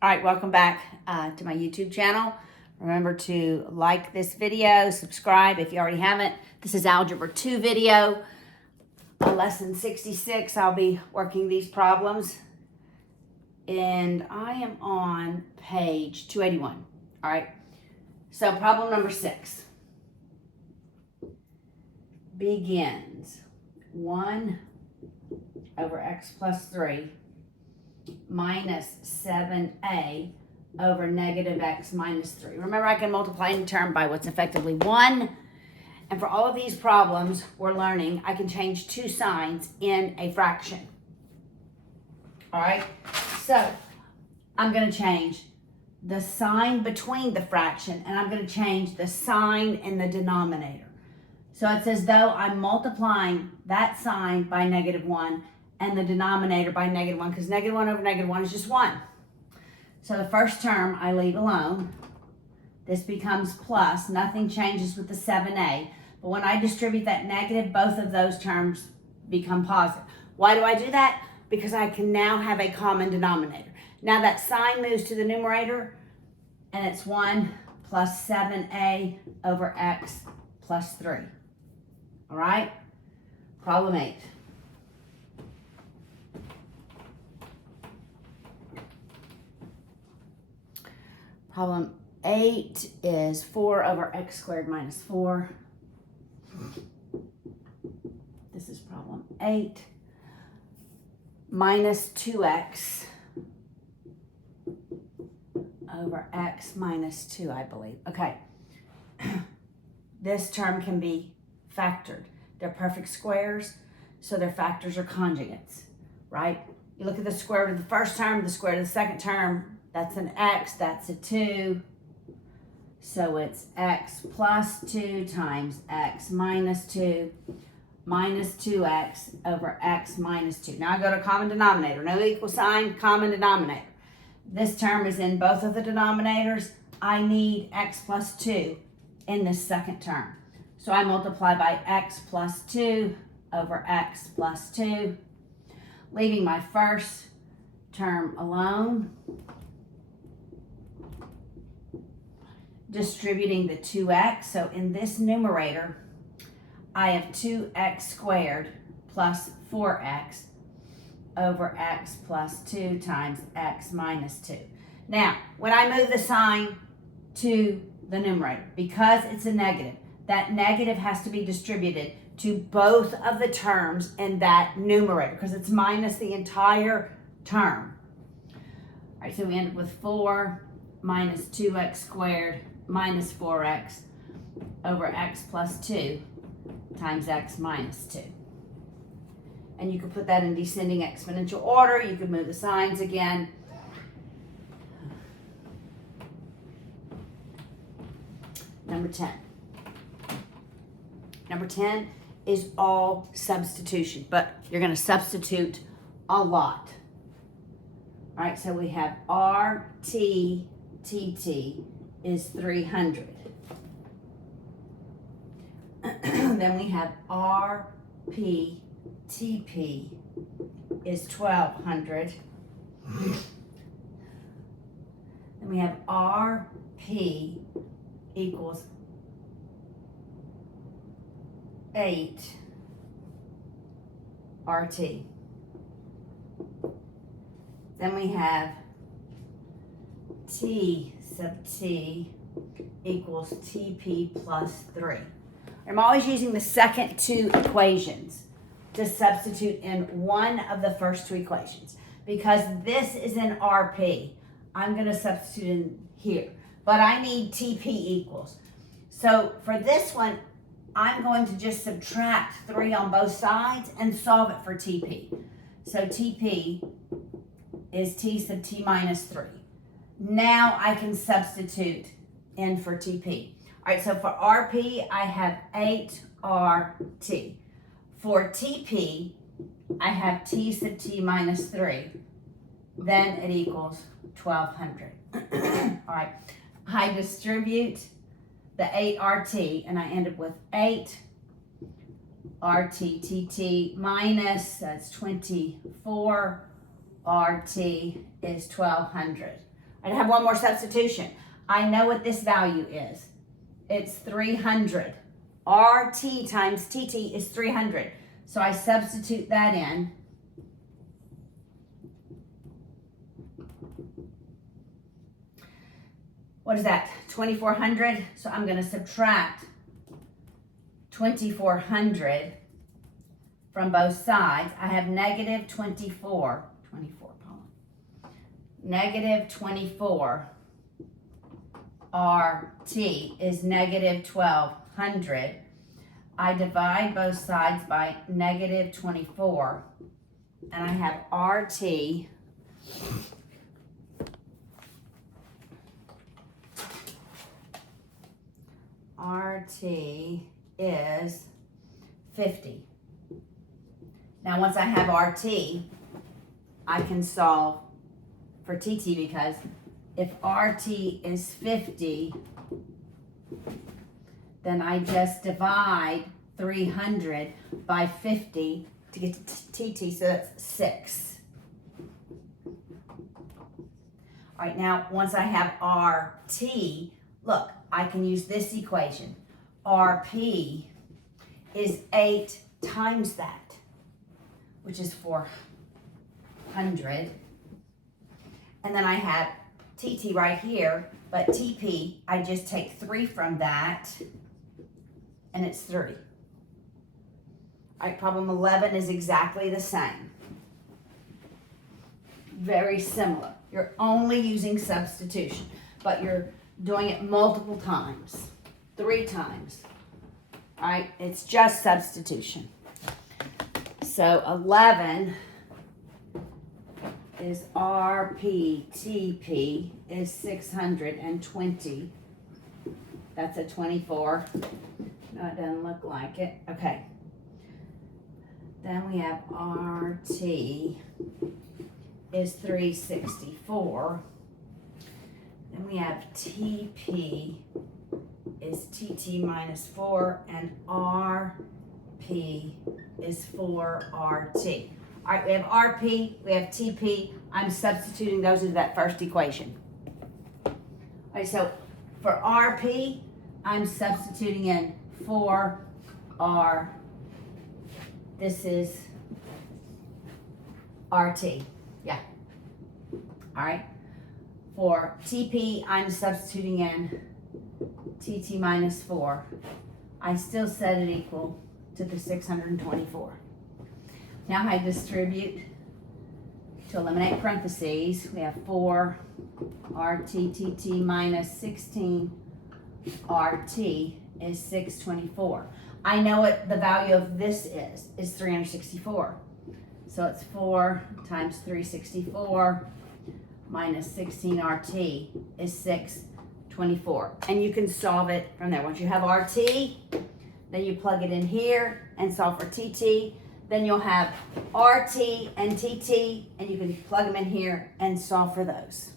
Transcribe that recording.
All right, welcome back to my YouTube channel. Remember to like this video, subscribe if you already haven't. This is Algebra 2 video. Lesson 66, I'll be working these problems. And I am on page 281. All right, so problem number 6 begins 1 over x plus 3 minus 7a over negative x minus 3. Remember, I can multiply any term by what's effectively 1. And for all of these problems we're learning, I can change two signs in a fraction. All right, so I'm going to change the sign between the fraction, and I'm going to change the sign in the denominator. So it's as though I'm multiplying that sign by -1 and the denominator by -1, because -1 over -1 is just 1. So the first term I leave alone. This becomes plus. Nothing changes with the 7a. But when I distribute that negative, both of those terms become positive. Why do I do that? Because I can now have a common denominator. Now that sign moves to the numerator, and it's 1 plus 7a over x plus 3. All right? Problem 8. Problem 8 is 4 over x squared minus 4. This is problem 8. Minus 2x over x minus 2, I believe. Okay. This term can be factored. They're perfect squares, so their factors are conjugates, right? You look at the square root of the first term, the square root of the second term, that's an x, that's a 2. So it's x plus 2 times x minus 2 minus 2x over x minus 2. Now I go to common denominator. No equal sign, common denominator. This term is in both of the denominators. I need x plus 2 in this second term. So I multiply by x plus 2 over x plus 2, leaving my first term alone. Distributing the 2x, so in this numerator, I have 2x squared plus 4x over x plus 2 times x minus 2. Now, when I move the sign to the numerator, because it's a negative, that negative has to be distributed to both of the terms in that numerator, because it's minus the entire term. All right, so we end up with 4 minus 2x squared minus 4x over x plus 2 times x minus 2. And you could put that in descending exponential order. You could move the signs again. Number 10. Number 10 is all substitution, but you're going to substitute a lot. All right, so we have RT is 300. Then we have RPTP is 1200. Then we have RP equals 8 RT. Then we have T sub T equals TP plus 3. I'm always using the second two equations to substitute in one of the first two equations. Because this is in RP, I'm going to substitute in here. But I need TP equals. So for this one, I'm going to just subtract 3 on both sides and solve it for TP. So TP is T sub T minus 3. Now I can substitute in for TP. All right, so for RP, I have 8RT. For TP, I have T sub T minus 3. Then it equals 1200. All right, I distribute the 8RT, and I end up with 8RTTT minus, that's 24 RT is 1200. I have one more substitution. I know what this value is. It's 300. RT times TT is 300. So I substitute that in. What is that? 2,400. So I'm going to subtract 2,400 from both sides. I have negative 24. Negative 24 RT is negative 1,200. I divide both sides by negative 24, and I have RT is 50. Now once I have RT, I can solve for TT, because if RT is 50, then I just divide 300 by 50 to get to TT, so that's 6. All right, now once I have RT, look, I can use this equation. RP is 8 times that, which is 400. And then I have TT right here, but TP, I just take 3 from that, and it's 3. All right, problem 11 is exactly the same. Very similar. You're only using substitution, but you're doing it multiple times, 3 times. All right, it's just substitution. So 11 is RPTP is 620. That's a 24. No, it doesn't look like it. Okay. Then we have RT is 364. Then we have TP is TT minus 4, and RP is 4RT. All right, we have RP, we have TP. I'm substituting those into that first equation. All right, so for RP, I'm substituting in 4R. This is RT. Yeah. All right. For TP, I'm substituting in TT minus 4. I still set it equal to the 624. Now I distribute to eliminate parentheses. We have 4 RTTT minus 16 RT is 624. I know what the value of this is 364. So it's 4 times 364 minus 16 RT is 624. And you can solve it from there. Once you have RT, then you plug it in here and solve for TT. Then you'll have RT and TT, and you can plug them in here and solve for those.